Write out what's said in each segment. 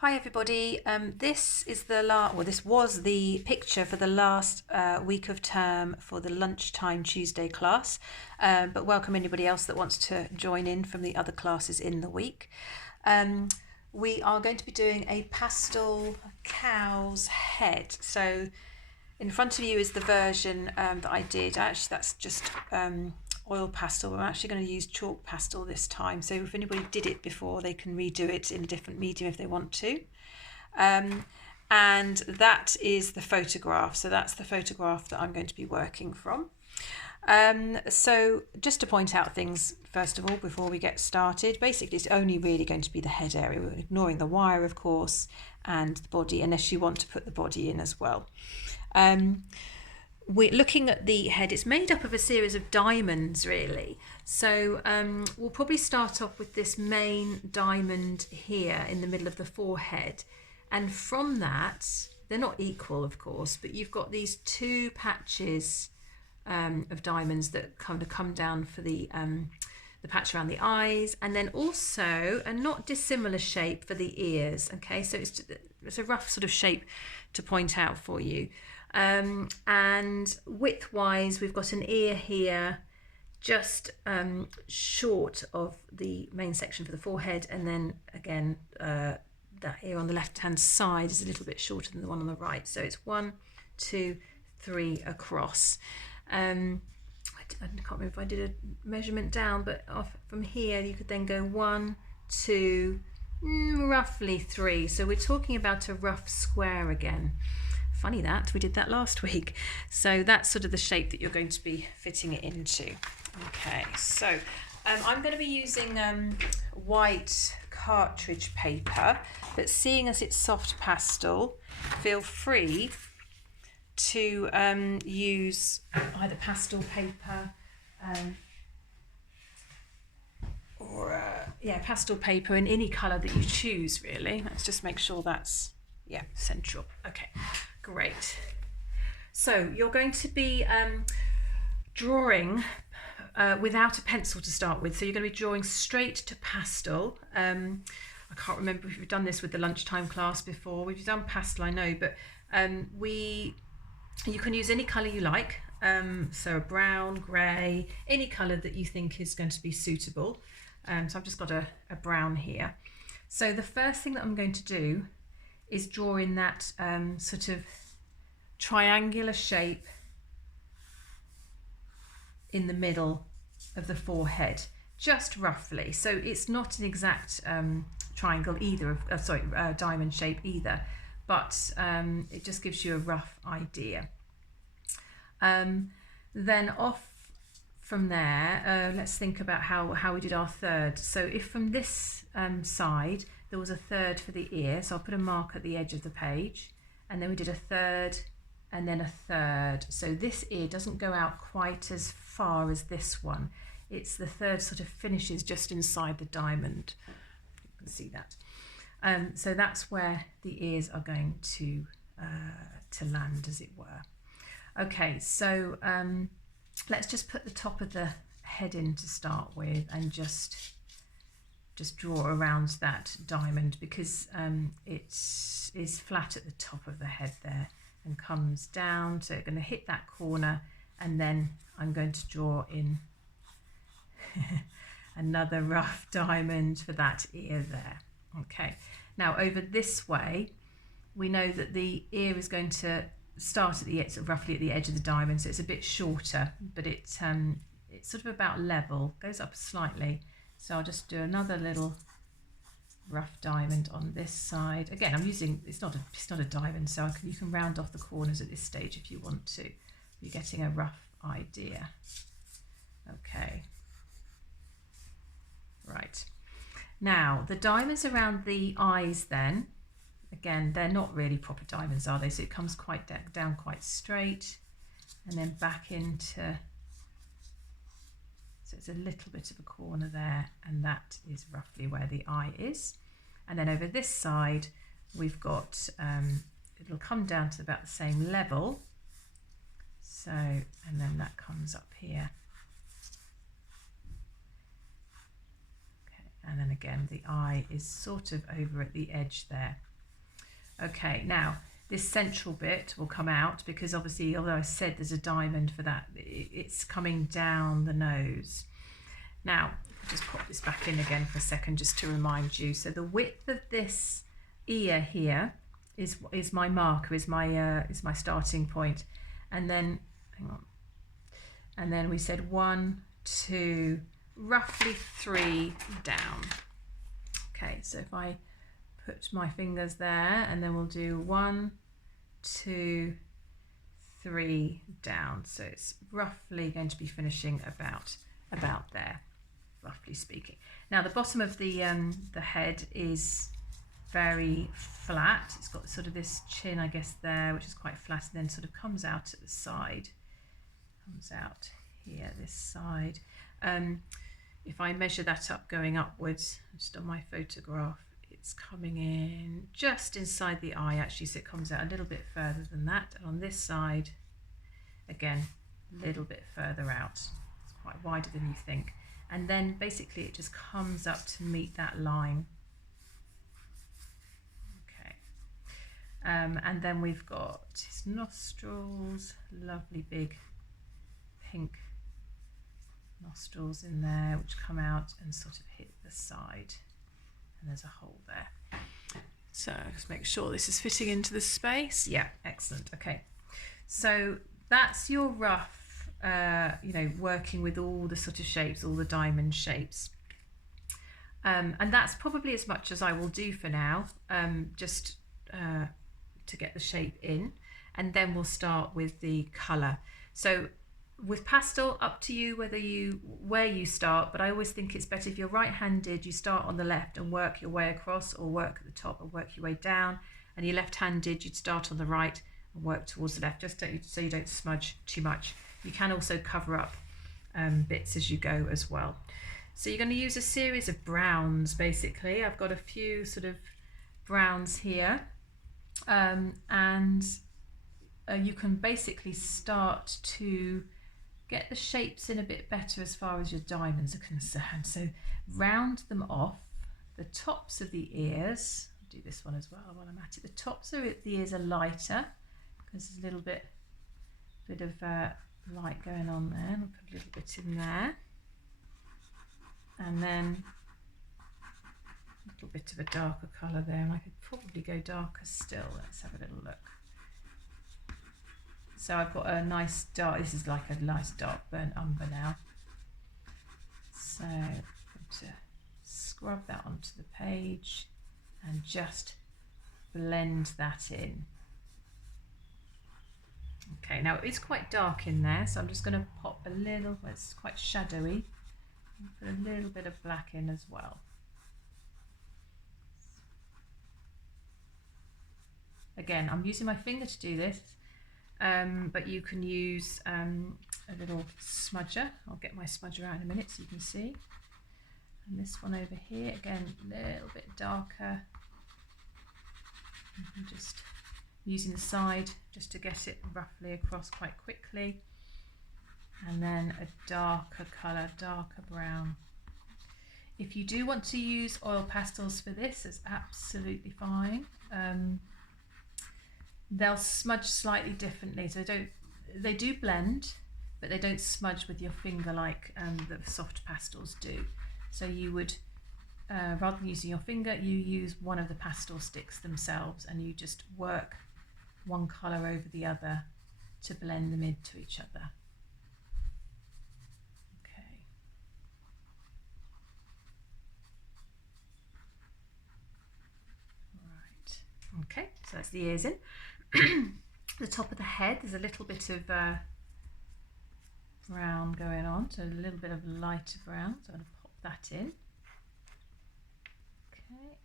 Hi everybody. This was the picture for the last week of term for the lunchtime Tuesday class. But welcome anybody else that wants to join in from the other classes in the week. We are going to be doing a pastel cow's head. So in front of you is the version that I did. Actually, that's just oil pastel. We're actually going to use chalk pastel this time. So if anybody did it before, they can redo it in a different medium if they want to. And that is the photograph. So that's the photograph that I'm going to be working from. So just to point out things, first of all, before we get started, basically it's only really going to be the head area. We're ignoring the wire, of course, and the body, unless you want to put the body in as well. We're looking at the head. It's made up of a series of diamonds, really. So we'll probably start off with this main diamond here in the middle of the forehead. And from that, they're not equal, of course, but you've got these two patches of diamonds that kind of come down for the patch around the eyes, and then also a not dissimilar shape for the ears. Okay, so it's a rough sort of shape to point out for you. And width-wise, we've got an ear here, just short of the main section for the forehead, and then again that ear on the left-hand side is a little bit shorter than the one on the right. So it's 1, 2, 3 across. I can't remember if I did a measurement down, but off from here you could then go 1, 2, roughly 3. So we're talking about a rough square again. Funny that, we did that last week. So that's sort of the shape that you're going to be fitting it into. Okay, so I'm going to be using white cartridge paper, but seeing as it's soft pastel, feel free to use either pastel paper or pastel paper in any colour that you choose, really. Let's just make sure that's central. Okay, great. So you're going to be drawing without a pencil to start with. So you're going to be drawing straight to pastel. I can't remember if we've done this with the lunchtime class before. We've done pastel, I know, but you can use any colour you like. So a brown, grey, any colour that you think is going to be suitable. So I've just got a brown here. So the first thing that I'm going to do is draw in that sort of triangular shape in the middle of the forehead, just roughly. So it's not an exact triangle either, diamond shape either, but it just gives you a rough idea. Then off from there, let's think about how we did our third. So if from this side there was a third for the ear, so I'll put a mark at the edge of the page, and then we did a third and then a third. So this ear doesn't go out quite as far as this one. It's the third sort of finishes just inside the diamond. You can see that. So that's where the ears are going to land, as it were. Okay, so let's just put the top of the head in to start with, and just draw around that diamond, because it is flat at the top of the head there and comes down. So it's going to hit that corner, and then I'm going to draw in another rough diamond for that ear there. Okay, now over this way, we know that the ear is going to start at the edge, roughly at the edge of the diamond, so it's a bit shorter, but it's sort of about level, goes up slightly. So I'll just do another little rough diamond on this side. Again, I'm using, it's not a diamond, so you can round off the corners at this stage if you want to. You're getting a rough idea. Okay. Right. Now, the diamonds around the eyes then, again, they're not really proper diamonds, are they? So it comes quite down quite straight, and then back into, so it's a little bit of a corner there, and that is roughly where the eye is. And then over this side, we've got, it'll come down to about the same level. So, and then that comes up here. And then again, the eye is sort of over at the edge there. Okay, now this central bit will come out because obviously, although I said there's a diamond for that, it's coming down the nose. Now, I'll just pop this back in again for a second just to remind you. So the width of this ear here is my marker, is my starting point. And then, hang on. And then we said 1, 2, roughly 3 down. Okay, so if I put my fingers there, and then we'll do 1, 2, 3 down. So it's roughly going to be finishing about there, roughly speaking. Now the bottom of the head is very flat. It's got sort of this chin, I guess, there, which is quite flat, and then sort of comes out at the side. Comes out here, this side. If I measure that up going upwards, just on my photograph, it's coming in just inside the eye actually, so it comes out a little bit further than that. And on this side, again, a little bit further out. It's quite wider than you think. And then basically it just comes up to meet that line. Okay. And then we've got his nostrils, lovely big pink nostrils in there, which come out and sort of hit the side, and there's a hole there. So just make sure this is fitting into the space. Yeah, excellent. Okay, so that's your rough, working with all the sort of shapes, all the diamond shapes. And that's probably as much as I will do for now, just to get the shape in, and then we'll start with the colour. So with pastel, up to you where you start, but I always think it's better if you're right-handed, you start on the left and work your way across, or work at the top and work your way down, and you're left-handed, you'd start on the right and work towards the left, just so you don't smudge too much. You can also cover up bits as you go as well. So you're going to use a series of browns, basically. I've got a few sort of browns here, and you can basically start to get the shapes in a bit better as far as your diamonds are concerned. So round them off. The tops of the ears, I'll do this one as well while I'm at it. The tops of the ears are lighter because there's a little bit of light going on there. And I'll put a little bit in there. And then a little bit of a darker colour there. And I could probably go darker still. Let's have a little look. So I've got a nice dark, this is like a nice dark burnt umber now. So I'm going to scrub that onto the page and just blend that in. Okay, now it's quite dark in there, so I'm just going to pop a little, it's quite shadowy, put a little bit of black in as well. Again, I'm using my finger to do this. But you can use a little smudger. I'll get my smudger out in a minute so you can see. And this one over here, again, a little bit darker. And just using the side just to get it roughly across quite quickly. And then a darker colour, darker brown. If you do want to use oil pastels for this, it's absolutely fine. They'll smudge slightly differently, so they do blend, but they don't smudge with your finger like the soft pastels do. So you would, rather than using your finger, you use one of the pastel sticks themselves, and you just work one colour over the other to blend them into each other. Okay. Right. Okay, so that's the ears in. The top of the head, there's a little bit of brown going on, so a little bit of lighter brown, so I'm going to pop that in. Okay,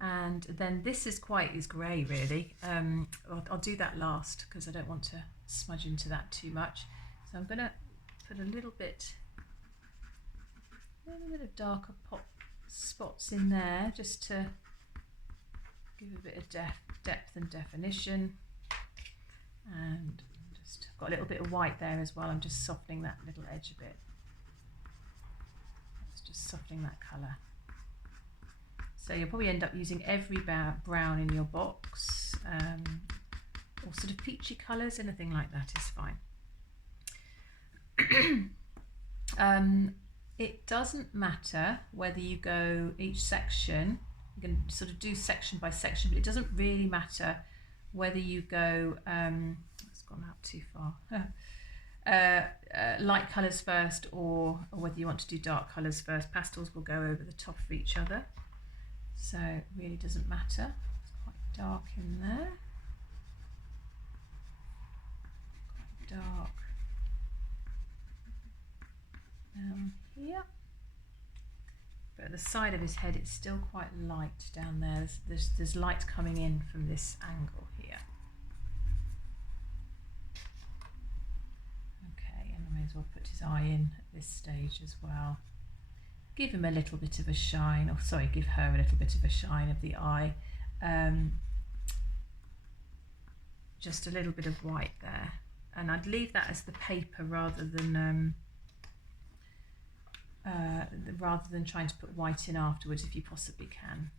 and then this is grey really. I'll do that last because I don't want to smudge into that too much. So I'm going to put a little bit of darker pop spots in there just to give a bit of depth and definition. And just I've got a little bit of white there as well. I'm just softening that little edge a bit. It's just softening that colour. So you'll probably end up using every brown in your box, or sort of peachy colours, anything like that is fine. It doesn't matter whether you go each section, you can sort of do section by section, but it doesn't really matter whether you go, it's gone out too far, light colours first or whether you want to do dark colours first. Pastels will go over the top of each other, so it really doesn't matter. It's quite dark in there, quite dark down here, but at the side of his head it's still quite light down there. There's light coming in from this angle here. Okay, and I may as well put his eye in at this stage as well. Give him a little bit of a shine, or sorry, give her a little bit of a shine of the eye. Just a little bit of white there, and I'd leave that as the paper rather than trying to put white in afterwards if you possibly can.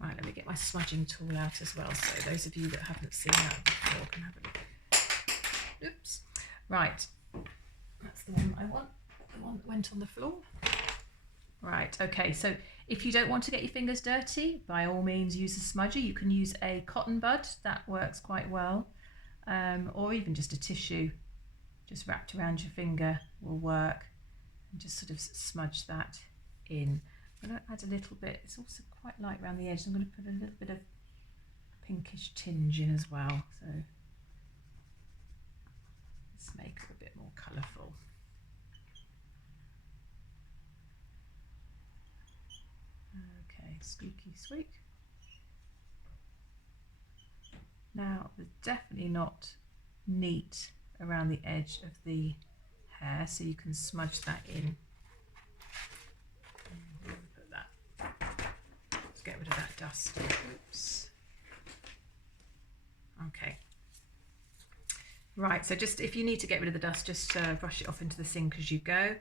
Right, let me get my smudging tool out as well, so those of you that haven't seen that before can have a look. Oops. Right, that's the one I want, the one that went on the floor. Right, okay, so if you don't want to get your fingers dirty, by all means use a smudger. You can use a cotton bud, that works quite well. Or even just a tissue just wrapped around your finger will work, and just sort of smudge that in. I'm going to add a little bit, it's also quite light around the edge, so I'm going to put a little bit of pinkish tinge in as well, so let's make it a bit more colourful. Okay, squeaky squeak. Now, there's definitely not neat around the edge of the hair, so you can smudge that in. Put that. Let's get rid of that dust. Oops. Okay. Right, so just if you need to get rid of the dust, just brush it off into the sink as you go.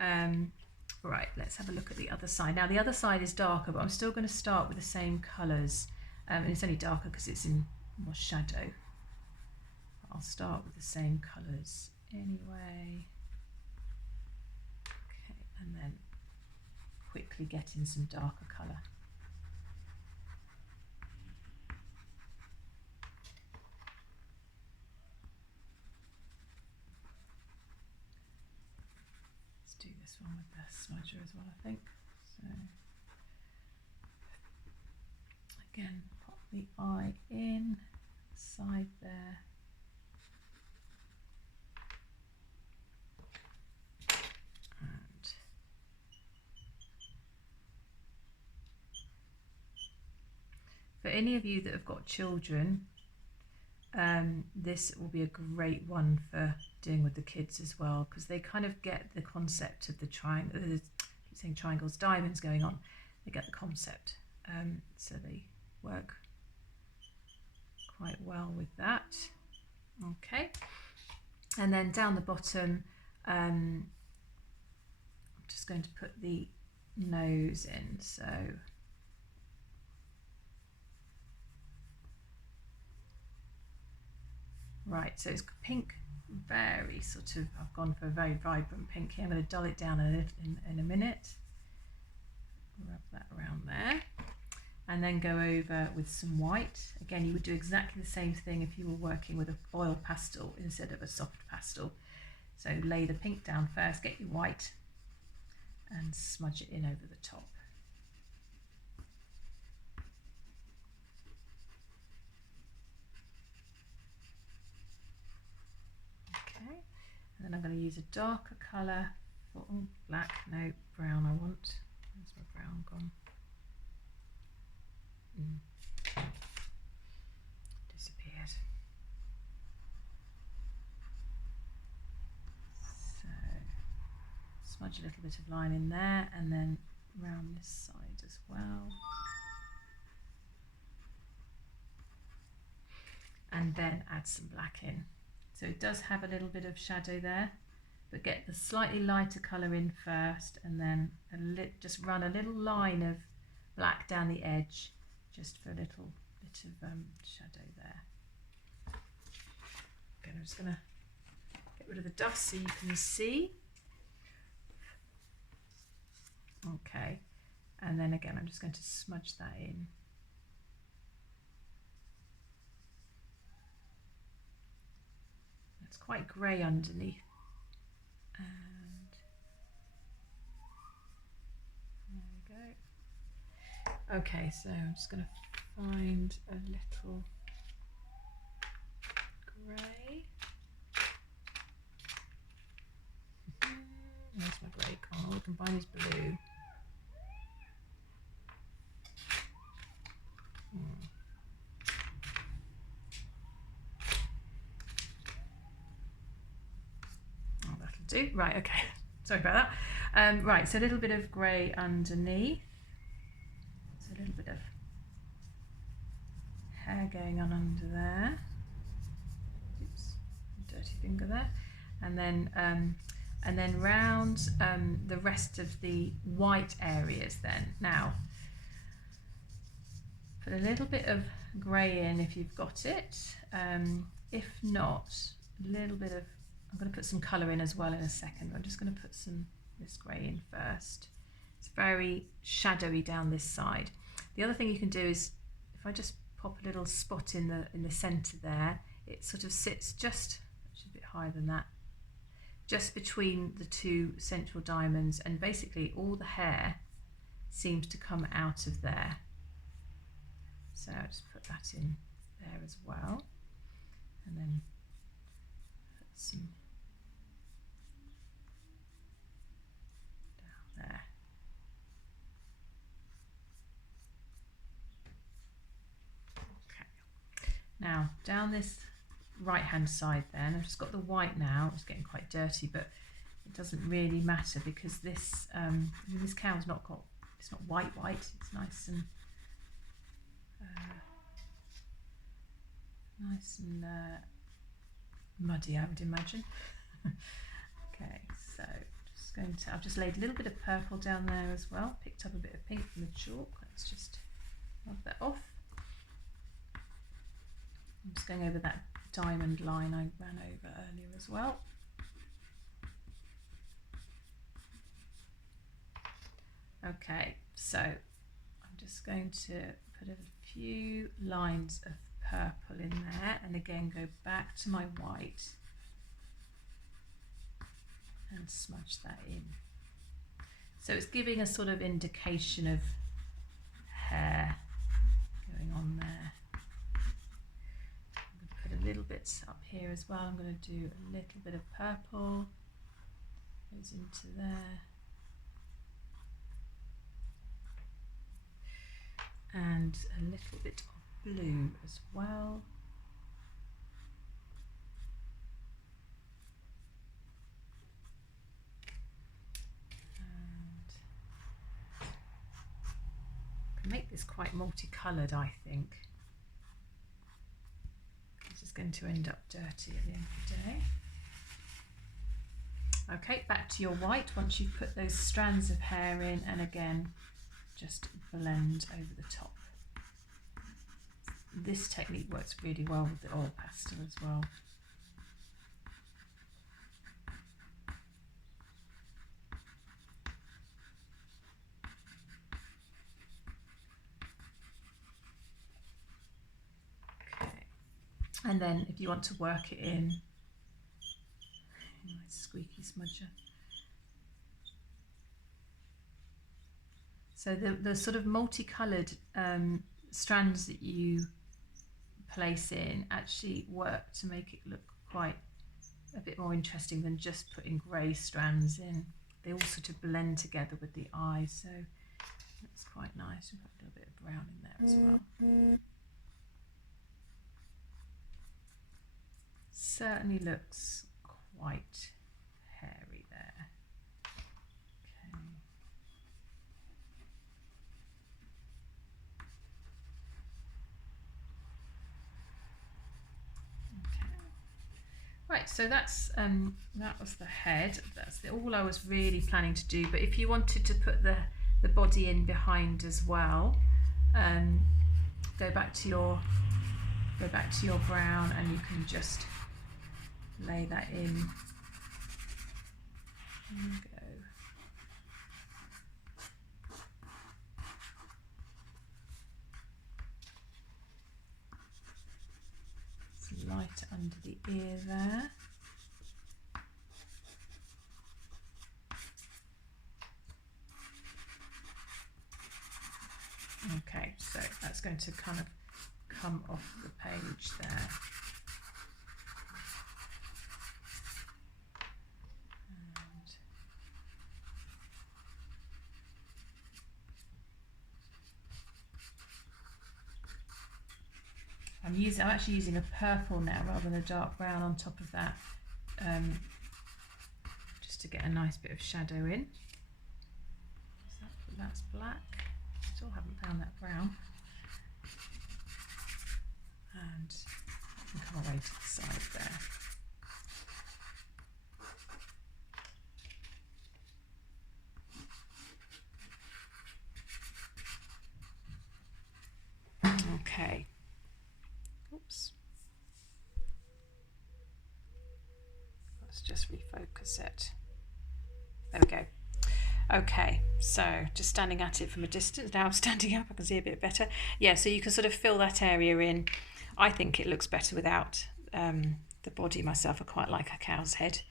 Right, let's have a look at the other side. Now, the other side is darker, but I'm still going to start with the same colours. And it's only darker because it's in more shadow. I'll start with the same colours anyway. Okay, and then quickly get in some darker colour. Let's do this one with the smudger as well, I think. So again, pop the eye in, side there. And for any of you that have got children, this will be a great one for doing with the kids as well, because they kind of get the concept of the triangle, I keep saying triangles, diamonds going on. They get the concept, so they work quite well with that. Okay, and then down the bottom, I'm just going to put the nose in. So right, so it's pink, very sort of, I've gone for a very vibrant pink here. I'm going to dull it down a little in a minute. Rub that around there. And then go over with some white. Again, you would do exactly the same thing if you were working with an oil pastel instead of a soft pastel. So lay the pink down first, get your white, and smudge it in over the top. Okay, and then I'm going to use a darker colour for black, no, brown I want. Where's my brown gone? Disappeared. So smudge a little bit of line in there, and then round this side as well. And then add some black in. So it does have a little bit of shadow there, but get the slightly lighter colour in first, and then just run a little line of black down the edge, just for a little bit of shadow there. Okay, I'm just going to get rid of the dust so you can see. Okay, and then again I'm just going to smudge that in. It's quite grey underneath. And there we go. Okay, so I'm just going to find a little grey. Where's my grey gone? All I can find is blue. Oh, that'll do. Right, okay. Sorry about that. Right, so a little bit of grey underneath. So a little bit of hair going on under there. Oops, dirty finger there. And then round the rest of the white areas then. Now, put a little bit of grey in if you've got it. If not, a little bit of, I'm going to put some colour in as well in a second. I'm just going to put this grey in first. It's very shadowy down this side. The other thing you can do is, if I just pop a little spot in the centre there, it sort of sits just, actually a bit higher than that, just between the two central diamonds, and basically all the hair seems to come out of there. So I'll just put that in there as well, and then put some down there. Okay, now down this right hand side then, I've just got the white now. It's getting quite dirty, but it doesn't really matter because this this cow's not got, it's not white, it's nice and muddy, I would imagine. Okay, so just going to, I've just laid a little bit of purple down there as well, picked up a bit of pink from the chalk. Let's just rub that off. I'm just going over that diamond line I ran over earlier as well. Okay, so I'm just going to put a few lines of purple in there, and again go back to my white and smudge that in. So it's giving a sort of indication of hair going on there. I'm going to put a little bit up here as well. I'm going to do a little bit of purple, goes into there. And a little bit of blue as well. And I can make this quite multicoloured, I think. It's just going to end up dirty at the end of the day. Okay, back to your white once you've put those strands of hair in, and again just blend over the top. This technique works really well with the oil pastel as well. Okay, and then if you want to work it in, nice squeaky smudger. So the sort of multicoloured strands that you place in actually work to make it look quite a bit more interesting than just putting grey strands in. They all sort of blend together with the eyes, so that's quite nice. We've got a little bit of brown in there as well. Certainly looks quite hairy there. Right, so that's that was the head. That's all I was really planning to do. But if you wanted to put the body in behind as well, go back to your brown, and you can just lay that in. There you go. Some light under the ear there. Okay, so that's going to kind of come off the page there. I'm actually using a purple now rather than a dark brown on top of that, just to get a nice bit of shadow in. That's black. Still haven't found that brown. And I can come away to the side there. Okay. Oops. Let's just refocus it. There we go. Okay, so just standing at it from a distance. Now I'm standing up, I can see a bit better. Yeah, so you can sort of fill that area in. I think it looks better without the body myself. I quite like a cow's head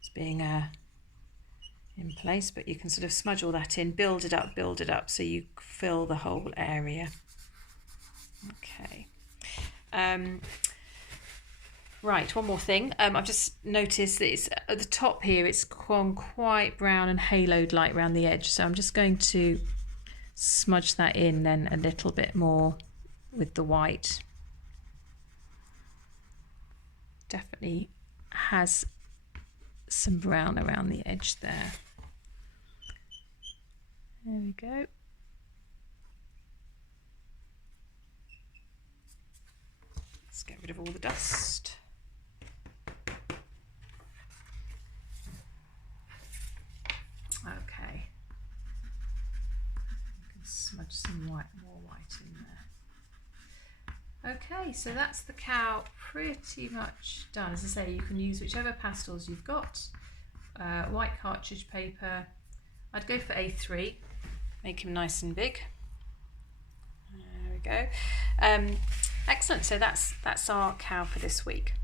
as being in place, but you can sort of smudge all that in, build it up so you fill the whole area. Okay. Right, one more thing. I've just noticed that it's at the top here, it's gone quite brown and haloed light around the edge. So I'm just going to smudge that in then a little bit more with the white. Definitely has some brown around the edge there. There we go. Let's get rid of all the dust. Okay, you can smudge some more white in there. Okay, so that's the cow pretty much done. As I say, you can use whichever pastels you've got. White cartridge paper. I'd go for A3. Make him nice and big. There we go. Excellent. So that's our cow for this week.